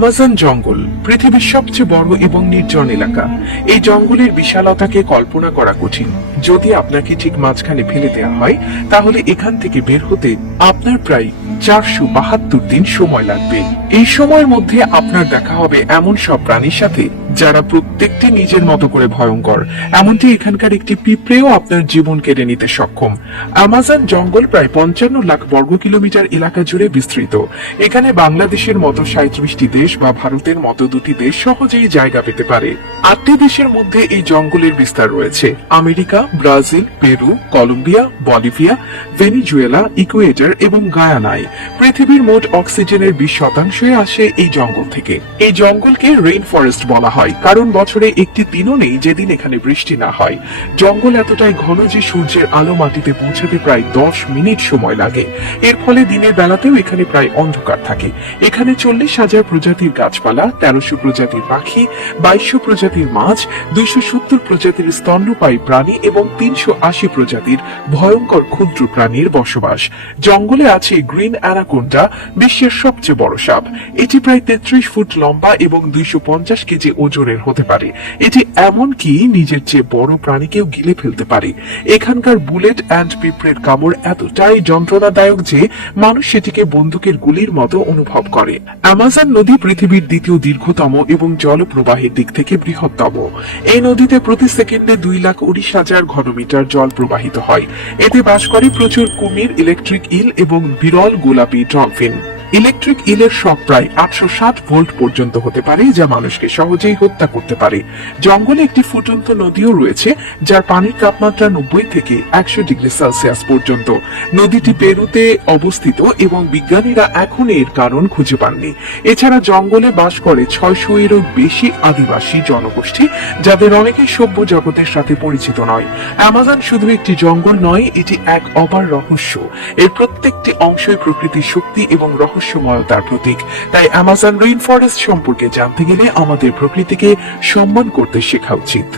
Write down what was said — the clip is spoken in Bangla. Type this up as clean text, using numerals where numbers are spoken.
আমাজন জঙ্গল পৃথিবীর সবচেয়ে বড় এবং নির্জন এলাকা। এই জঙ্গলের বিশালতাকে কল্পনা করা কঠিন। যদি আপনাকে ঠিক মাঝখানে ফেলে দেওয়া হয়, তাহলে এখান থেকে বের হতে আপনার প্রায় 472 দিন সময় লাগবে। এই সময়ের মধ্যে আপনার দেখা হবে এমন সব প্রাণীর সাথে যারা প্রত্যেকটি নিজের মতো করে ভয়ঙ্কর। এমনকি এখানকার একটি পিঁপড়েও আপনার জীবন কেড়ে নিতে সক্ষম। আমাজন জঙ্গল প্রায় 55 লাখ বর্গ কিলোমিটার এলাকা জুড়ে বিস্তৃত। এখানে বাংলাদেশের মতো 37টি দেশ বা ভারতের মতো 2টি দেশ সহজেই জায়গা পেতে পারে। 8টি দেশের মধ্যে এই জঙ্গলের বিস্তার রয়েছে: America, Brazil, Peru, Colombia, Bolivia, Venezuela, Ecuador এবং গায়ানায়। পৃথিবীর মোট অক্সিজেনের 20% আসে এই জঙ্গল থেকে। এই জঙ্গলকে রেইন ফরেস্ট বলা হয়, কারণ বছরে একটি দিনও নেই যেদিন এখানে বৃষ্টি না হয়। জঙ্গল এতটাই ঘন যে সূর্যের আলো মাটিতে পৌঁছাতে প্রায় 10 মিনিট সময় লাগে। এর ফলে দিনের বেলাতেও এখানে প্রায় অন্ধকার থাকে। এখানে 40,000 প্রজাতির গাছপালা, 1300 প্রজাতির পাখি, 2200 প্রজাতির মাছ, 270 প্রজাতির স্তন্যপায়ী প্রাণী এবং 380 প্রজাতির ভয়ঙ্কর ক্ষুদ্র প্রাণীর বসবাস। জঙ্গলে আছে গ্রিন অ্যানাকোন্ডা, বিশ্বের সবচেয়ে বড় সাপ। এটি প্রায় 33 ফুট লম্বা এবং 250 কেজি ওজনের হতে পারে। এটি এমনকি নিজের চেয়ে বড় প্রাণীকেও গিলে ফেলতে পারে। এখানকার বুলেট অ্যান্ড পিঁপড়ের কামড় এতটাই যন্ত্রণাদায়ক যে মানুষ সেটিকে বন্দুকের গুলির মতো অনুভব করে। আমাজন নদী পৃথিবীর দ্বিতীয় দীর্ঘতম এবং জলপ্রবাহের দিক থেকে বৃহত্তম। এই নদীতে প্রতি সেকেন্ডে 2,19,000 ঘনমিটার জল প্রবাহিত হয়। এতে বাস করে প্রচুর কুমির, ইলেকট্রিক ইল এবং বিরল গোলাপি ডলফিন। ইলেকট্রিক ইলের শক প্রায় 860 ভোল্ট পর্যন্ত হতে পারে, যা মানুষকে সহজেই হত্যা করতে পারে। জঙ্গলে একটি ফুটন্ত নদীও রয়েছে, যার পানির তাপমাত্রা 90 থেকে 100 ডিগ্রি সেলসিয়াস পর্যন্ত। নদীটি পেরুতে অবস্থিত এবং বিজ্ঞানীরা এখন এর কারণ খুঁজে পাননি। এছাড়া জঙ্গলে বাস করে 600 এরও বেশি আদিবাসী জনগোষ্ঠী, যাদের অনেকেই সভ্য জগতের সাথে পরিচিত নয়। আমাজন শুধু একটি জঙ্গল নয়, এটি এক অপার রহস্য। এর প্রত্যেকটি অংশই প্রকৃতির শক্তি এবং রহস্যময়তার প্রতীক। তাই আমাজন রেইন ফরেস্ট সম্পর্কে জানতে গেলে আমাদের প্রকৃতিকে সম্মান করতে শেখা উচিত।